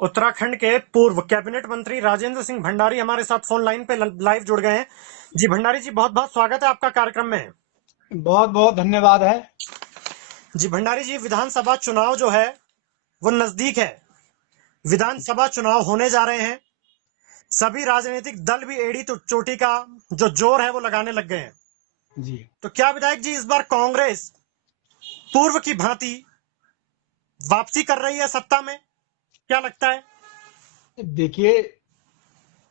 उत्तराखंड के पूर्व कैबिनेट मंत्री राजेंद्र सिंह भंडारी हमारे साथ फोन लाइन पे लाइव जुड़ गए हैं। जी भंडारी जी, बहुत बहुत स्वागत है आपका कार्यक्रम में। बहुत बहुत धन्यवाद है। जी भंडारी जी, विधानसभा चुनाव जो है वो नजदीक है। विधानसभा चुनाव होने जा रहे हैं। सभी राजनीतिक दल भी एड़ी तो चोटी का जो जोर है वो लगाने लग गए हैं। जी तो क्या विधायक जी, इस बार कांग्रेस पूर्व की भांति वापसी कर रही है सत्ता में? क्या लगता है? देखिए,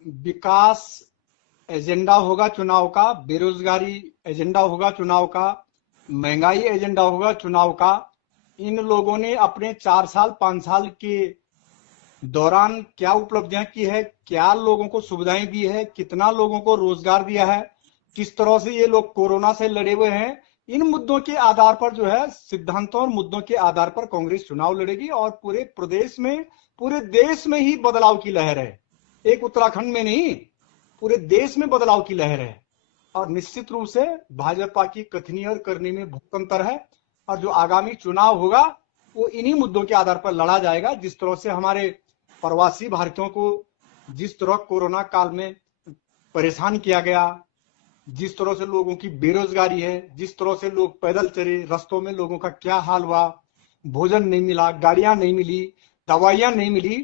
विकास एजेंडा होगा चुनाव का, बेरोजगारी एजेंडा होगा चुनाव का, महंगाई एजेंडा होगा चुनाव का। इन लोगों ने अपने 4 साल 5 साल के दौरान क्या उपलब्धियां की है, क्या लोगों को सुविधाएं दी है, कितना लोगों को रोजगार दिया है, किस तरह से ये लोग कोरोना से लड़े हुए हैं। इन मुद्दों के आधार पर जो है, सिद्धांतों और मुद्दों के आधार पर कांग्रेस चुनाव लड़ेगी और पूरे प्रदेश में, पूरे देश में ही बदलाव की लहर है। एक उत्तराखंड में नहीं, पूरे देश में बदलाव की लहर है। और निश्चित रूप से भाजपा की कथनी और करनी में बहुत अंतर है। और जो आगामी चुनाव होगा वो इन्हीं मुद्दों के आधार पर लड़ा जाएगा। जिस तरह से हमारे प्रवासी भारतीयों को जिस तरह कोरोना काल में परेशान किया गया, जिस तरह से लोगों की बेरोजगारी है, जिस तरह से लोग पैदल चले, रस्तों में लोगों का क्या हाल हुआ, भोजन नहीं मिला, गाड़ियां नहीं मिली, दवाइयां नहीं मिली,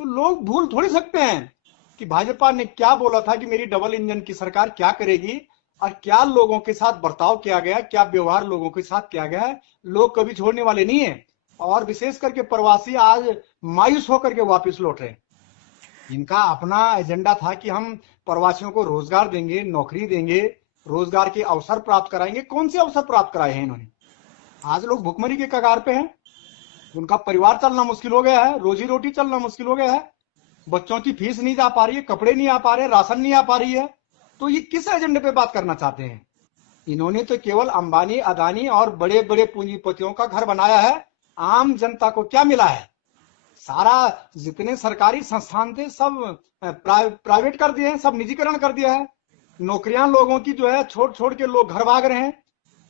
तो लोग भूल थोड़ी सकते हैं कि भाजपा ने क्या बोला था कि मेरी डबल इंजन की सरकार क्या करेगी और क्या लोगों के साथ बर्ताव किया गया, क्या व्यवहार लोगों के साथ किया गया है। लोग कभी छोड़ने वाले नहीं है। और विशेष करके प्रवासी आज मायूस होकर के वापस लौट रहे हैं। इनका अपना एजेंडा था कि हम प्रवासियों को रोजगार देंगे, नौकरी देंगे, रोजगार के अवसर प्राप्त कराएंगे। कौन से अवसर प्राप्त कराए हैं इन्होंने? आज लोग भुखमरी के कगार पे हैं, उनका परिवार चलना मुश्किल हो गया है, रोजी रोटी चलना मुश्किल हो गया है, बच्चों की फीस नहीं जा पा रही है, कपड़े नहीं आ पा रहे, राशन नहीं आ पा रही है। तो ये किस एजेंडे पे बात करना चाहते हैं? इन्होंने तो केवल अंबानी, अदानी और बड़े बड़े पूंजीपतियों का घर बनाया है। आम जनता को क्या मिला है? सारा जितने सरकारी संस्थान थे सब प्राइवेट कर दिए हैं, सब निजीकरण कर दिया है। नौकरियां लोगों की जो है छोड़ छोड़ के लोग घर भाग रहे हैं।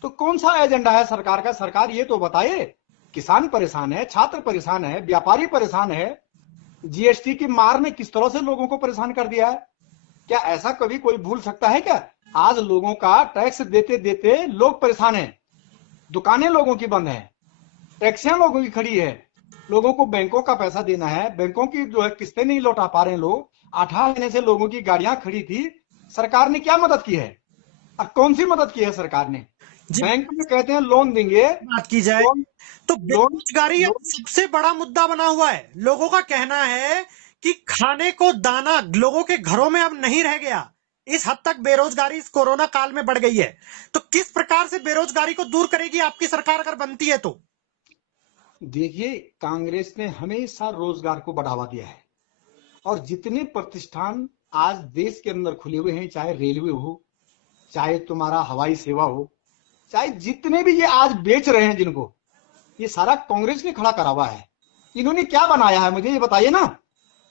तो कौन सा एजेंडा है सरकार का? सरकार ये तो बताइए। किसान परेशान है, छात्र परेशान है, व्यापारी परेशान है। जीएसटी की मार ने किस तरह से लोगों को परेशान कर दिया है? क्या ऐसा कभी कोई भूल सकता है क्या? आज लोगों का टैक्स देते देते लोग परेशान हैं, दुकानें लोगों की बंद हैं, टैक्सियां लोगों की खड़ी है, लोगों को बैंकों का पैसा देना है, बैंकों की जो है किस्तें नहीं लौटा पा रहे हैं लोग। 8 महीने से लोगों की गाड़ियां खड़ी थी। सरकार ने क्या मदद की है? और कौन सी मदद की है सरकार ने? जी, बैंक में कहते हैं लोन देंगे। बात की जाए लोन तो लोन बेरोजगारी अब लोन सबसे बड़ा मुद्दा बना हुआ है। लोगों का कहना है कि खाने को दाना लोगों के घरों में अब नहीं रह गया। इस हद तक बेरोजगारी इस कोरोना काल में बढ़ गई है। तो किस प्रकार से बेरोजगारी को दूर करेगी आपकी सरकार अगर बनती है तो? देखिए, कांग्रेस ने हमेशा रोजगार को बढ़ावा दिया है। और जितने प्रतिष्ठान आज देश के अंदर खुले हुए हैं, चाहे रेलवे हो, चाहे तुम्हारा हवाई सेवा हो, चाहे जितने भी ये आज बेच रहे हैं जिनको, ये सारा कांग्रेस ने खड़ा करा हुआ है। इन्होंने क्या बनाया है मुझे ये बताइए ना।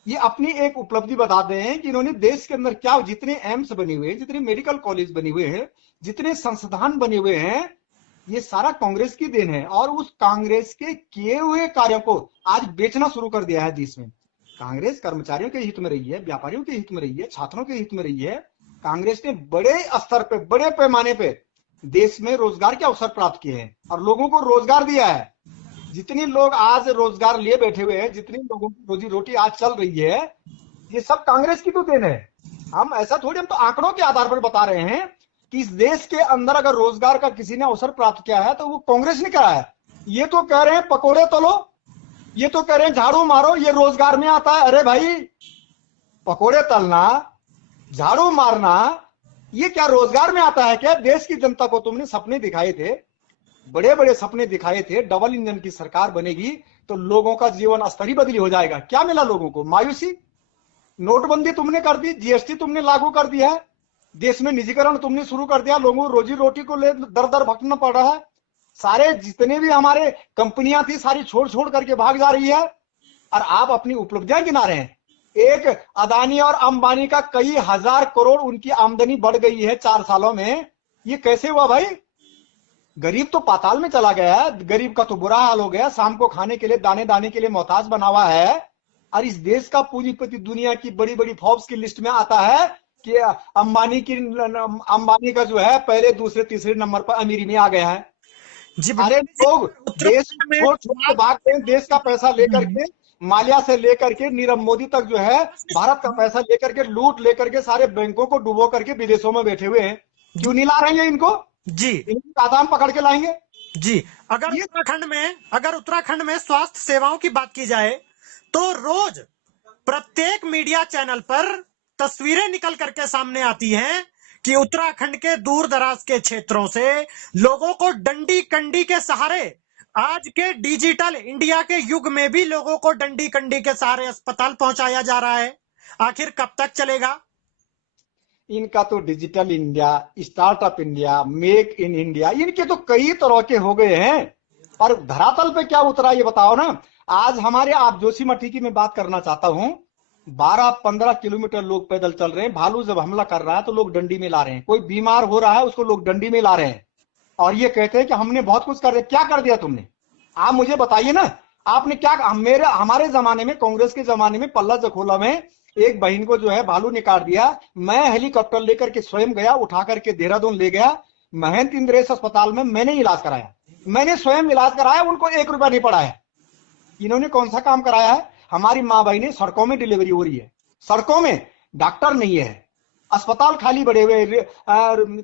ये अपनी एक उपलब्धि बताते हैं कि इन्होंने देश के अंदर क्या, जितने एम्स बने हुए हैं, जितने मेडिकल कॉलेज बने हुए हैं, जितने संस्थान बने हुए हैं, ये सारा कांग्रेस की देन है। और उस कांग्रेस के किए हुए कार्यों को आज बेचना शुरू कर दिया है देश में। कांग्रेस कर्मचारियों के हित में रही है, व्यापारियों के हित में रही है, छात्रों के हित में रही है। कांग्रेस ने बड़े स्तर पे, बड़े पैमाने पे देश में रोजगार के अवसर प्राप्त किए हैं और लोगों को रोजगार दिया है। जितने लोग आज रोजगार लिए बैठे हुए हैं, जितने लोगों की रोजी रोटी आज चल रही है, ये सब कांग्रेस की तो देन है। हम ऐसा थोड़ी, हम तो आंकड़ों के आधार पर बता रहे हैं कि इस देश के अंदर अगर रोजगार का किसी ने अवसर प्राप्त किया है तो वो कांग्रेस ने करा है। ये तो कह रहे हैं पकोड़े तलो, ये तो कह रहे हैं झाड़ू मारो, ये रोजगार में आता है। अरे भाई, पकोड़े तलना, झाड़ू मारना, ये क्या रोजगार में आता है क्या? देश की जनता को तुमने सपने दिखाए थे, बड़े बड़े सपने दिखाए थे, डबल इंजन की सरकार बनेगी तो लोगों का जीवन स्तर ही बदली हो जाएगा। क्या मिला लोगों को? मायूसी। नोटबंदी तुमने कर दी, जीएसटी तुमने लागू कर दिया है, देश में निजीकरण तुमने शुरू कर दिया, लोगों को रोजी रोटी को ले दर दर भटकना पड़ रहा है। सारे जितने भी हमारे कंपनियां थी सारी छोड़ छोड़ करके भाग जा रही है और आप अपनी उपलब्धियां गिना रहे हैं। एक अदानी और अंबानी का कई हजार करोड़ उनकी आमदनी बढ़ गई है 4 सालों में। ये कैसे हुआ भाई? गरीब तो पाताल में चला गया है, गरीब का तो बुरा हाल हो गया, शाम को खाने के लिए दाने दाने के लिए मोहताज बना हुआ है। और इस देश का पूंजीपति दुनिया की बड़ी बड़ी फोर्ब्स की लिस्ट में आता है कि अंबानी का जो है पहले दूसरे तीसरे नंबर पर अमीरी में आ गया है। जी अरे बिल्कुल जी। लोग देश उत्तराखंड में छोड़ छोड़ के भागते हैं, देश का पैसा लेकर के, माल्या से लेकर के नीरव मोदी तक जो है भारत का पैसा लेकर के, लूट लेकर के सारे बैंकों को डुबो करके विदेशों में बैठे हुए हैं। क्यों नहीं ला रहे हैं इनको? जी इनको आसाम पकड़ के लाएंगे। जी। ये अगर उत्तराखंड में स्वास्थ्य सेवाओं की बात की जाए तो रोज प्रत्येक मीडिया चैनल पर तस्वीरें निकल करके सामने आती हैं कि उत्तराखंड के दूर दराज के क्षेत्रों से लोगों को डंडी कंडी के सहारे, आज के डिजिटल इंडिया के युग में भी लोगों को डंडी कंडी के सहारे अस्पताल पहुंचाया जा रहा है। आखिर कब तक चलेगा? इनका तो digital India, startup India, make in India, इनके तो कई तरह के हो गए हैं। और धरातल पे क्या उतरा ये बताओ ना। आज हमारे, आप जोशीमठी की मैं बात करना चाहता हूं, 12-15 किलोमीटर लोग पैदल चल रहे हैं। भालू जब हमला कर रहा है तो लोग डंडी में ला रहे हैं। कोई बीमार हो रहा है उसको लोग डंडी में ला रहे हैं और ये कहते हैं कि हमने बहुत कुछ कर दिया। क्या कर दिया तुमने? आप मुझे बताइए ना, आपने क्या? हमारे जमाने में, कांग्रेस के जमाने में पल्ला जखोला में एक बहन को जो है भालू ने काट दिया। मैं हेलीकॉप्टर लेकर के स्वयं गया, उठा करके देहरादून ले गया, महंत इंद्रेश अस्पताल में मैंने इलाज कराया। मैंने स्वयं इलाज कराया, उनको 1 रुपया नहीं पड़ा है। इन्होंने कौन सा काम कराया है? हमारी माँ बहनें सड़कों में डिलीवरी हो रही है, सड़कों में डॉक्टर नहीं है, अस्पताल खाली पड़े हुए।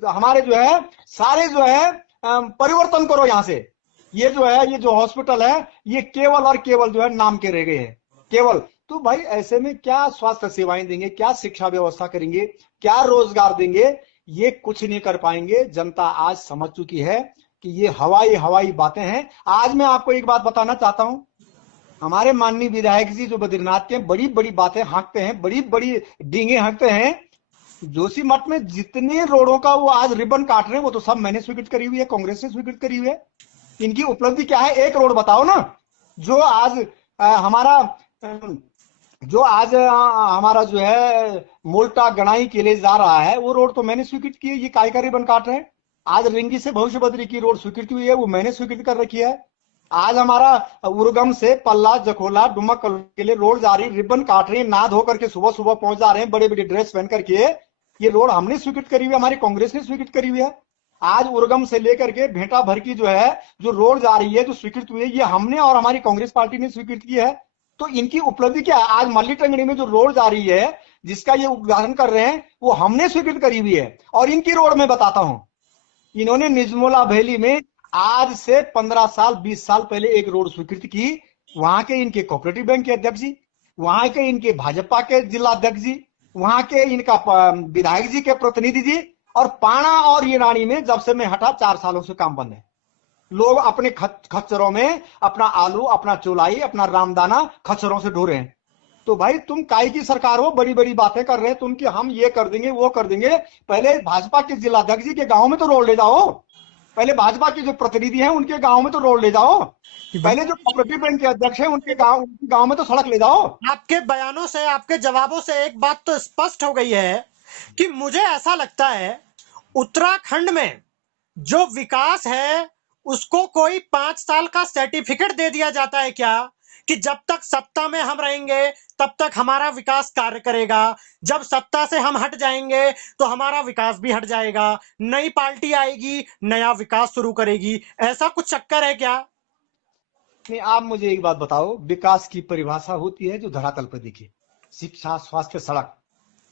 हमारे जो है सारे जो है परिवर्तन करो यहां से। ये जो है, ये जो हॉस्पिटल है, ये केवल और केवल जो है नाम के रह गए हैं, केवल। तो भाई ऐसे में क्या स्वास्थ्य सेवाएं देंगे, क्या शिक्षा व्यवस्था करेंगे, क्या रोजगार देंगे? ये कुछ नहीं कर पाएंगे। जनता आज समझ चुकी है कि ये हवाई बातें हैं। आज मैं आपको एक बात बताना चाहता हूं, हमारे माननीय विधायक जी जो बद्रीनाथ के बड़ी बड़ी बातें हाँकते हैं, बड़ी बड़ी डींगे हाँकते हैं। जोशीमठ में जितने रोडों का वो आज रिबन काट रहे हैं, वो तो सब मैंने स्वीकृत करी हुई है, कांग्रेस ने स्वीकृत करी हुई है। इनकी उपलब्धि क्या है? एक रोड बताओ ना, जो आज हमारा जो है मोल्टा गणाई के लिए जा रहा है, वो रोड तो मैंने स्वीकृत की है। ये काय का रिबन काट रहे हैं। आज रिंगी से भविष्य बद्री की रोड स्वीकृत हुई है, वो मैंने स्वीकृत कर रखी है। आज हमारा उर्गम से पल्ला जखोला डुमक के लिए रोड जा रही, रिबन काट रही है, ना धो करके सुबह सुबह पहुंच जा रहे हैं बड़े बड़े ड्रेस पहन करके। ये रोड हमने स्वीकृत करी हुई है, हमारी कांग्रेस ने स्वीकृत करी हुई है। आज उर्गम से लेकर के भेंटा भर की जो है जो रोड जा रही है, जो स्वीकृत हुई है, ये हमने और हमारी कांग्रेस पार्टी ने स्वीकृत की है। तो इनकी उपलब्धि क्या है? आज मल्ली टंगड़ी में जो रोड जा रही है, जिसका ये उद्घाटन कर रहे हैं, वो हमने स्वीकृत करी हुई है। और इनकी रोड में बताता हूं, इन्होंने निजमोला वैली में आज से 15 साल 20 साल पहले एक रोड स्वीकृत की। वहां के इनके कोऑपरेटिव बैंक के अध्यक्ष जी, वहां के इनके भाजपा के जिला अध्यक्ष जी, वहां के इनका विधायक जी के प्रतिनिधि जी, और पाणा और ये रानी में जब से मैं हटा 4 सालों से काम बंद है। लोग अपने खच्चरों में अपना आलू, अपना चौलाई, अपना रामदाना खच्चरों से ढो रहे हैं। तो भाई तुम काय की सरकार हो, बड़ी बड़ी बातें कर रहे हैं तुम कि हम ये कर देंगे वो कर देंगे। पहले भाजपा के जिला अध्यक्ष जी के गांव में तो रोड ले जाओ, पहले भाजपा के जो प्रतिनिधि हैं उनके गांव में तो रोड ले जाओ, पहले जो कोऑपरेटिव बैंक के अध्यक्ष हैं उनके गांव में तो सड़क ले जाओ। आपके बयानों से, आपके जवाबों से एक बात तो स्पष्ट हो गई है कि मुझे ऐसा लगता है उत्तराखंड में जो विकास है उसको कोई 5 साल का सर्टिफिकेट दे दिया जाता है क्या, कि जब तक सत्ता में हम रहेंगे तब तक हमारा विकास कार्य करेगा, जब सत्ता से हम हट जाएंगे तो हमारा विकास भी हट जाएगा, नई पार्टी आएगी नया विकास शुरू करेगी, ऐसा कुछ चक्कर है क्या? नहीं, आप मुझे एक बात बताओ, विकास की परिभाषा होती है जो धरातल पर दिखे, शिक्षा, स्वास्थ्य, सड़क।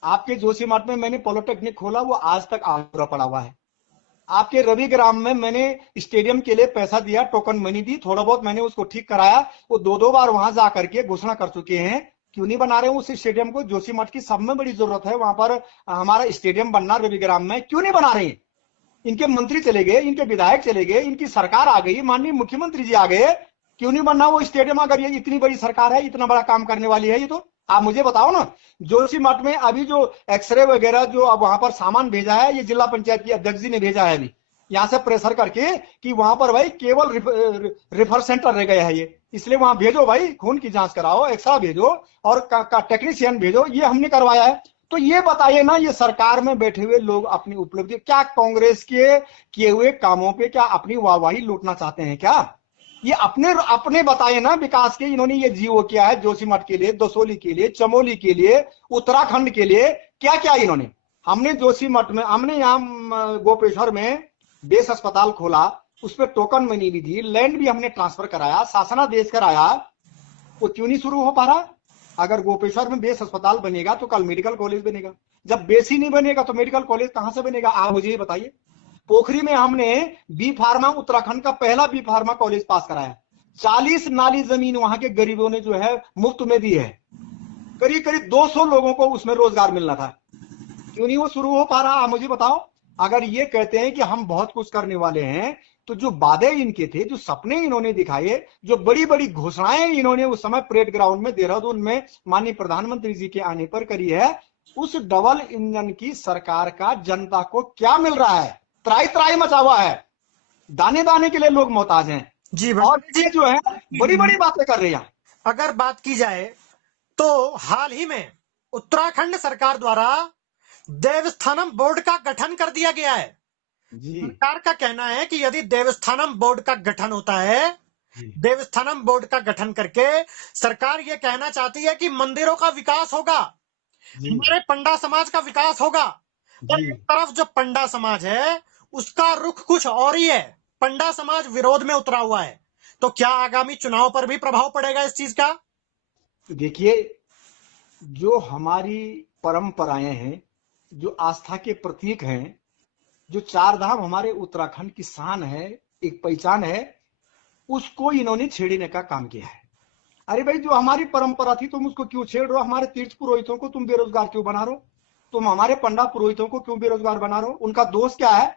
आपके जोशीमठ में मैंने पॉलिटेक्निक खोला, वो आज तक अधूरा पड़ा हुआ है। आपके रवि ग्राम में मैंने स्टेडियम के लिए पैसा दिया, टोकन मनी दी, थोड़ा बहुत मैंने उसको ठीक कराया। वो 2-2 बार वहां जा करके घोषणा कर चुके हैं, क्यों नहीं बना रहे उस स्टेडियम को? जोशीमठ की सब में बड़ी जरूरत है वहां पर हमारा स्टेडियम बनना, रवि ग्राम में क्यों नहीं बना रहे? इनके मंत्री चले गए, इनके विधायक चले गए, इनकी सरकार आ गई, माननीय मुख्यमंत्री जी आ गए, क्यों नहीं बनना वो स्टेडियम? अगर ये इतनी बड़ी सरकार है, इतना बड़ा काम करने वाली है, ये तो आप मुझे बताओ ना। जोशीमठ में अभी जो एक्सरे वगैरह जो अब वहां पर सामान भेजा है, ये जिला पंचायत की अध्यक्ष जी ने भेजा है अभी यहां से प्रेशर करके कि वहां पर भाई केवल रेफर सेंटर रह गया है ये, इसलिए वहां भेजो भाई, खून की जांच कराओ, एक्सरा भेजो और टेक्नीशियन भेजो। ये हमने करवाया है। तो ये बताइए ना, ये सरकार में बैठे हुए लोग अपनी उपलब्धि, क्या कांग्रेस के किए हुए कामों पे क्या अपनी वाहवाही लूटना चाहते हैं क्या? ये अपने अपने बताए ना विकास के, इन्होंने ये जीओ किया है जोशीमठ के लिए, दसोली के लिए, चमोली के लिए, उत्तराखंड के लिए, क्या क्या इन्होंने। हमने जोशीमठ में, हमने यहाँ गोपेश्वर में बेस अस्पताल खोला, उस पर टोकन मनी भी दी, लैंड भी हमने ट्रांसफर कराया, शासनादेश कराया, वो क्यों नहीं शुरू हो पा रहा। अगर गोपेश्वर में बेस अस्पताल बनेगा तो कल मेडिकल कॉलेज बनेगा, जब बेस ही नहीं बनेगा तो मेडिकल कॉलेज कहां से बनेगा, आप मुझे ये बताइए। पोखरी में हमने बी फार्मा, उत्तराखंड का पहला बी फार्मा कॉलेज पास कराया, 40 नाली जमीन वहां के गरीबों ने जो है मुफ्त में दी है, करीब करीब 200 लोगों को उसमें रोजगार मिलना था, क्यों नहीं वो शुरू हो पा रहा, आप मुझे बताओ। अगर ये कहते हैं कि हम बहुत कुछ करने वाले हैं, तो जो वादे इनके थे, जो सपने इन्होंने दिखाए, जो बड़ी बड़ी घोषणाएं इन्होंने उस समय परेड ग्राउंड में देहरादून में माननीय प्रधानमंत्री जी के आने पर करी है, उस डबल इंजन की सरकार का जनता को क्या मिल रहा है, त्राई त्राई मचा हुआ है, दाने दाने के लिए लोग मोहताज हैं। जी और ये जो है बड़ी बड़ी बातें कर रहे हैं। अगर बात की जाए तो हाल ही में उत्तराखंड सरकार द्वारा देवस्थानम बोर्ड का गठन कर दिया गया है। जी सरकार का कहना है कि यदि देवस्थानम बोर्ड का गठन होता है, देवस्थानम बोर्ड का गठन करके सरकार ये कहना चाहती है कि मंदिरों का विकास होगा, हमारे पंडा समाज का विकास होगा। और एक तरफ जो पंडा समाज है उसका रुख कुछ और ही है, पंडा समाज विरोध में उतरा हुआ है। तो क्या आगामी चुनाव पर भी प्रभाव पड़ेगा इस चीज का? देखिए, जो हमारी परंपराएं हैं, जो आस्था के प्रतीक हैं, जो चार धाम हमारे उत्तराखंड की शान है, एक पहचान है, उसको इन्होंने छेड़ने का काम किया है। अरे भाई, जो हमारी परंपरा थी तुम उसको क्यों छेड़ रहे हो, हमारे तीर्थ पुरोहितों को तुम बेरोजगार क्यों बना रहे हो, तुम हमारे पंडा पुरोहितों को क्यों बेरोजगार बना रहे हो, उनका दोष क्या है,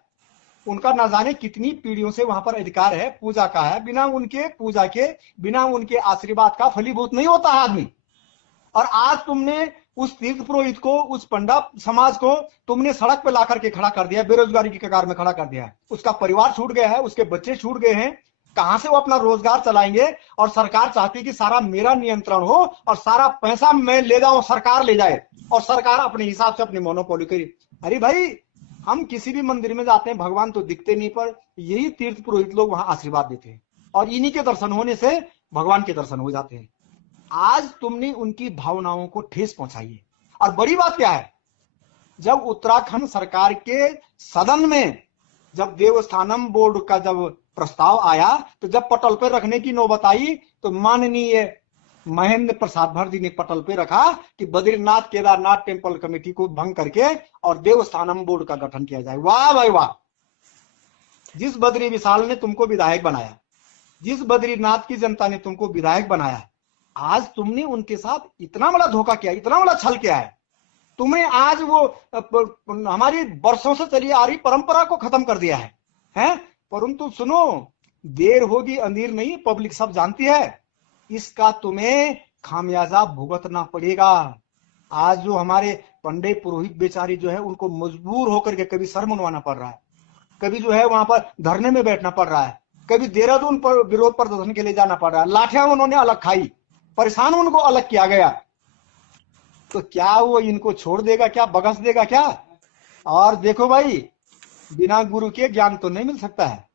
उनका न जाने कितनी पीढ़ियों से वहां पर अधिकार है, पूजा का है, बिना उनके पूजा के, बिना उनके आशीर्वाद का फलीभूत नहीं होता है आदमी। और आज तुमने उस तीर्थ पुरोहित को, उस पंडा समाज को तुमने सड़क पे ला करके खड़ा कर दिया, बेरोजगारी की कगार में खड़ा कर दिया है, उसका परिवार छूट गया है, उसके बच्चे छूट गए हैं, कहां से वो अपना रोजगार चलाएंगे। और सरकार चाहती है कि सारा मेरा नियंत्रण हो और सारा पैसा मैं ले जाऊं, सरकार ले जाए, और सरकार अपने हिसाब से अपनी मोनोपोली करे। अरे भाई, हम किसी भी मंदिर में जाते हैं, भगवान तो दिखते नहीं, पर यही तीर्थ पुरोहित लोग वहां आशीर्वाद देते हैं, और इन्हीं के दर्शन होने से भगवान के दर्शन हो जाते हैं। आज तुमने उनकी भावनाओं को ठेस पहुंचाई है। और बड़ी बात क्या है, जब उत्तराखंड सरकार के सदन में जब देवस्थानम बोर्ड का जब प्रस्ताव आया, तो जब पटल पर रखने की नौबत आई, तो माननीय महेंद्र प्रसाद भट्ट जी ने पटल पे रखा कि बद्रीनाथ केदारनाथ टेम्पल कमेटी को भंग करके और देवस्थानम बोर्ड का गठन किया जाए। वाह भाई वाह, जिस बद्री विशाल ने तुमको विधायक बनाया, जिस बद्रीनाथ की जनता ने तुमको विधायक बनाया, आज तुमने उनके साथ इतना बड़ा धोखा किया, इतना बड़ा छल किया है। तुमने आज वो हमारी वर्षों से चली आ रही परंपरा को खत्म कर दिया है? परंतु सुनो, देर होगी अंधेर नहीं, पब्लिक सब जानती है, इसका तुम्हें खामियाजा भुगतना पड़ेगा। आज जो हमारे पंडे पुरोहित बेचारी जो है, उनको मजबूर होकर के कभी सर मुनवाना पड़ रहा है, कभी जो है वहां पर धरने में बैठना पड़ रहा है, कभी देहरादून पर विरोध प्रदर्शन के लिए जाना पड़ रहा है, लाठियां उन्होंने अलग खाई, परेशान उनको अलग किया गया। तो क्या वो इनको छोड़ देगा क्या, बगस देगा क्या? और देखो भाई, बिना गुरु के ज्ञान तो नहीं मिल सकता है।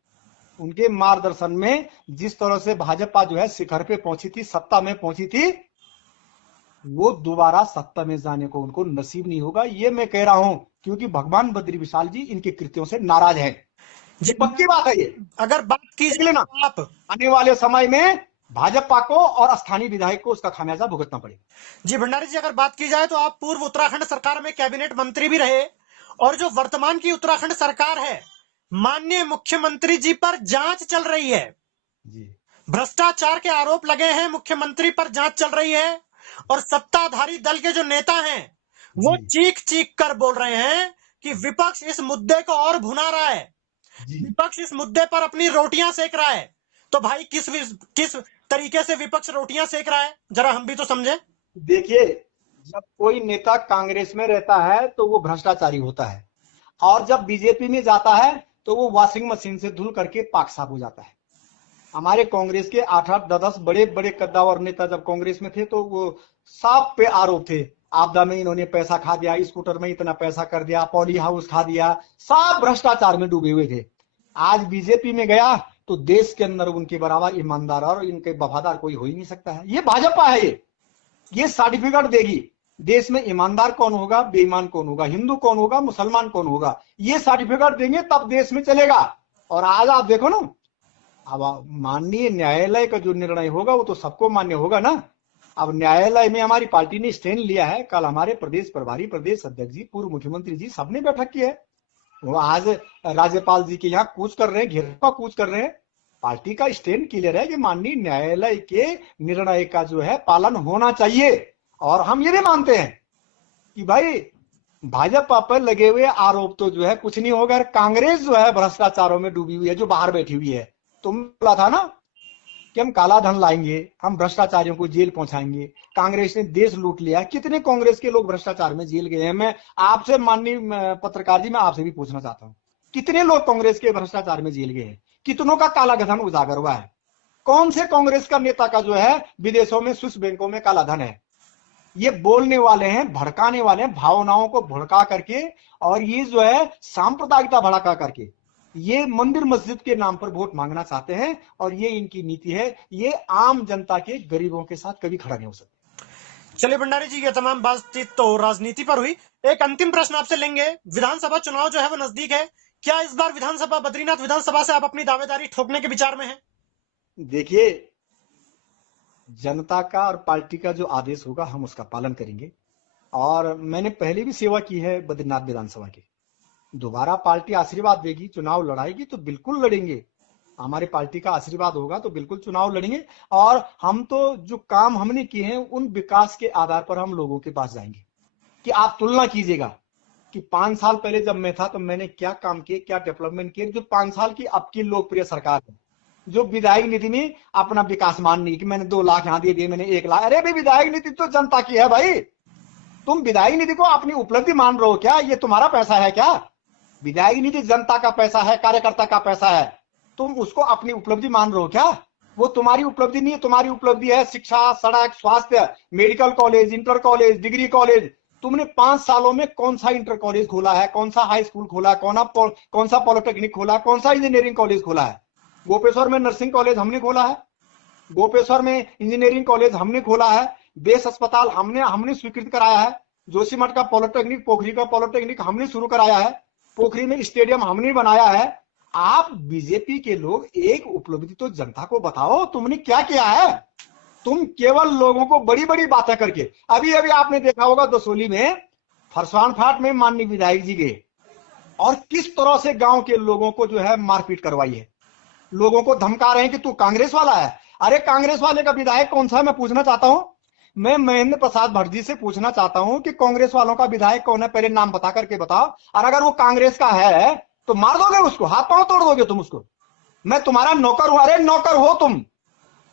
उनके मार्गदर्शन में जिस तरह से भाजपा जो है शिखर पे पहुंची थी, सत्ता में पहुंची थी, वो दोबारा सत्ता में जाने को उनको नसीब नहीं होगा। ये मैं कह रहा हूं क्योंकि भगवान बद्री विशाल जी इनके कृत्यों से नाराज है। जी पक्की बात है ये। अगर बात की लेना आप आने वाले समय में भाजपा को और स्थानीय विधायक को उसका खामियाजा भुगतना पड़ेगा। जी भंडारी जी, अगर बात की जाए तो आप पूर्व उत्तराखंड सरकार में कैबिनेट मंत्री भी रहे, और जो वर्तमान की उत्तराखंड सरकार है, माननीय मुख्यमंत्री जी पर जांच चल रही है, भ्रष्टाचार के आरोप लगे हैं, मुख्यमंत्री पर जांच चल रही है, और सत्ताधारी दल के जो नेता हैं वो चीख चीख कर बोल रहे हैं कि विपक्ष इस मुद्दे को और भुना रहा है, विपक्ष इस मुद्दे पर अपनी रोटियां सेक रहा है। तो भाई किस तरीके से विपक्ष रोटियां सेक रहा है, जरा हम भी तो समझे। देखिए, जब कोई नेता कांग्रेस में रहता है तो वो भ्रष्टाचारी होता है, और जब बीजेपी में जाता है तो वो वॉशिंग मशीन से धुल करके पाक साफ हो जाता है। हमारे कांग्रेस के 8-8, 10-10 बड़े बड़े कद्दावर नेता जब कांग्रेस में थे तो वो साफ पे आरोप थे, आपदा में इन्होंने पैसा खा दिया, स्कूटर में इतना पैसा कर दिया, पॉली हाउस खा दिया, सब भ्रष्टाचार में डूबे हुए थे। आज बीजेपी में गया तो देश के अंदर उनके बराबर ईमानदार और इनके वफादार कोई हो ही नहीं सकता है। ये भाजपा है, ये सर्टिफिकेट देगी देश में ईमानदार कौन होगा, बेईमान कौन होगा, हिंदू कौन होगा, मुसलमान कौन होगा, ये सर्टिफिकेट देंगे तब देश में चलेगा। और आज आप देखो ना, अब माननीय न्यायालय का जो निर्णय होगा वो तो सबको मान्य होगा ना। अब न्यायालय में हमारी पार्टी ने स्टैंड लिया है। कल हमारे प्रदेश प्रभारी, प्रदेश अध्यक्ष जी, पूर्व मुख्यमंत्री जी सबने बैठक की है। वो आज राज्यपाल जी के यहाँ कूच कर रहे हैं, घेरपा कूच कर रहे हैं। पार्टी का स्टैंड क्लियर है कि माननीय न्यायालय के निर्णय का जो है पालन होना चाहिए। और हम ये भी मानते हैं कि भाई भाजपा पर लगे हुए आरोप तो जो है कुछ नहीं होगा। कांग्रेस जो है भ्रष्टाचारों में डूबी हुई है, जो बाहर बैठी हुई है। तुम बोला था ना कि हम काला धन लाएंगे, हम भ्रष्टाचारियों को जेल पहुंचाएंगे। कांग्रेस ने देश लूट लिया। कितने कांग्रेस के लोग भ्रष्टाचार में जेल गए हैं? मैं आपसे माननीय पत्रकार जी, मैं आपसे भी पूछना चाहता हूं, कितने लोग कांग्रेस के भ्रष्टाचार में जेल गए हैं? कितनों का काला धन उजागर हुआ है? कौन से कांग्रेस का नेता का जो है विदेशों में, स्विस बैंकों में काला धन है? ये बोलने वाले हैं, भड़काने वाले हैं, भावनाओं को भड़का करके, और ये जो है सांप्रदायिकता भड़का करके ये मंदिर मस्जिद के नाम पर वोट मांगना चाहते हैं। और ये इनकी नीति है। ये आम जनता के, गरीबों के साथ कभी खड़ा नहीं हो सकता। चलिए भंडारी जी, ये तमाम बातचीत तो राजनीति पर हुई। एक अंतिम प्रश्न आपसे लेंगे। विधानसभा चुनाव जो है वो नजदीक है। क्या इस बार विधानसभा, बद्रीनाथ विधानसभा से आप अपनी दावेदारी ठोकने के विचार में हैं? देखिए, जनता का और पार्टी का जो आदेश होगा हम उसका पालन करेंगे। और मैंने पहले भी सेवा की है बद्रीनाथ विधानसभा की। दोबारा पार्टी आशीर्वाद देगी, चुनाव लड़ाएगी तो बिल्कुल लड़ेंगे। हमारी पार्टी का आशीर्वाद होगा तो बिल्कुल चुनाव लड़ेंगे। और हम तो जो काम हमने किए हैं उन विकास के आधार पर हम लोगों के पास जाएंगे कि आप तुलना कीजिएगा कि 5 साल पहले जब मैं था तो मैंने क्या काम किए, क्या डेवलपमेंट किए। जो 5 साल की अब की लोकप्रिय सरकार है, जो विधायक निधि में अपना विकास मान नहीं कि मैंने 2 लाख यहां दे दिए, मैंने 1 लाख। अरे भाई, विधायक निधि तो जनता की है भाई। तुम विधायक निधि को अपनी उपलब्धि मान रहे हो क्या? ये तुम्हारा पैसा है क्या? विधायक निधि जनता का पैसा है, कार्यकर्ता का पैसा है। तुम उसको अपनी उपलब्धि मान रहे हो क्या? वो तुम्हारी उपलब्धि नहीं है। तुम्हारी उपलब्धि है शिक्षा, सड़क, स्वास्थ्य, medical college, inter college, degree college. तुमने 5 सालों में कौन सा इंटर कॉलेज खोला है, कौन सा हाई स्कूल खोला है, कौन सा पॉलिटेक्निक खोला, कौन सा इंजीनियरिंग कॉलेज खोला है? गोपेश्वर में नर्सिंग कॉलेज हमने खोला है, गोपेश्वर में इंजीनियरिंग कॉलेज हमने खोला है, बेस अस्पताल हमने स्वीकृत कराया है, जोशीमठ का पॉलिटेक्निक, पोखरी का पॉलिटेक्निक हमने शुरू कराया है, पोखरी में स्टेडियम हमने बनाया है। आप बीजेपी के लोग एक उपलब्धि तो जनता को बताओ, तुमने क्या किया है? तुम केवल लोगों को बड़ी बड़ी बातें करके, अभी अभी आपने देखा होगा दसोली में, फरसान फाट में माननीय विधायक जी गए और किस तरह से गांव के लोगों को जो है मारपीट करवाई है। लोगों को धमका रहे हैं कि तू कांग्रेस वाला है। अरे कांग्रेस वाले का विधायक कौन सा है? मैं पूछना चाहता हूं। मैं महेंद्र प्रसाद भट्ट जी से पूछना चाहता हूं कि कांग्रेस वालों का विधायक कौन है? पहले नाम बता करके बताओ। और अगर वो कांग्रेस का है तो मार दोगे उसको, हाथ पांव तोड़ दोगे तुम उसको? मैं तुम्हारा नौकर हूं। अरे नौकर हो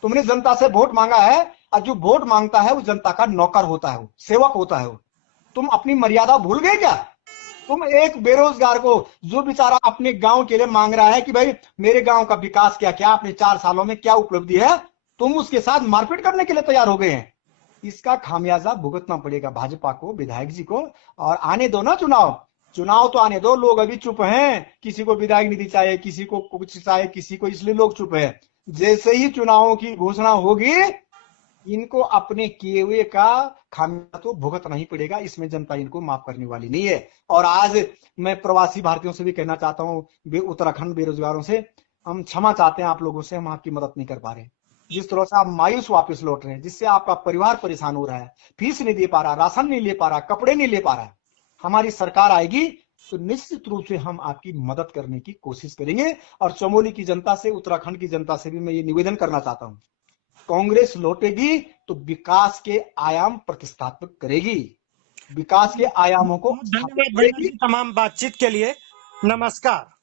तुमने जनता से वोट मांगा है, और जो वोट मांगता है वो जनता का नौकर होता है, वो सेवक होता है। वो तुम अपनी मर्यादा भूल गए क्या? तुम एक बेरोजगार को, जो बेचारा अपने गांव के लिए मांग रहा है कि भाई मेरे गांव का विकास क्या क्या, अपने 4 सालों में क्या उपलब्धि है, तुम उसके साथ मारपीट करने के लिए तैयार हो गए हैं। इसका खामियाजा भुगतना पड़ेगा भाजपा को, विधायक जी को। और आने दो ना चुनाव तो आने दो। लोग अभी चुप हैं, किसी को विधायक निधि चाहिए, किसी को कुछ चाहिए, किसी को, इसलिए लोग चुप है। जैसे ही चुनावों की घोषणा होगी, इनको अपने किए हुए का खामियाजा तो भुगतना ही पड़ेगा। इसमें जनता इनको माफ करने वाली नहीं है। और आज मैं प्रवासी भारतीयों से भी कहना चाहता हूं, उत्तराखंड बेरोजगारों से, हम क्षमा चाहते हैं आप लोगों से, हम आपकी मदद नहीं कर पा रहे। जिस तरह से आप मायूस वापस लौट रहे हैं, जिससे आपका परिवार परेशान हो रहा है, फीस नहीं दे पा रहा, राशन नहीं ले पा रहा, कपड़े नहीं ले पा रहा, हमारी सरकार आएगी तो निश्चित रूप से हम आपकी मदद करने की कोशिश करेंगे। और चमोली की जनता से, उत्तराखंड की जनता से भी मैं ये निवेदन करना चाहता हूं, कांग्रेस लौटेगी तो विकास के आयाम प्रतिस्थापित करेगी, विकास के आयामों को धन्यवाद तमाम बातचीत के लिए। नमस्कार।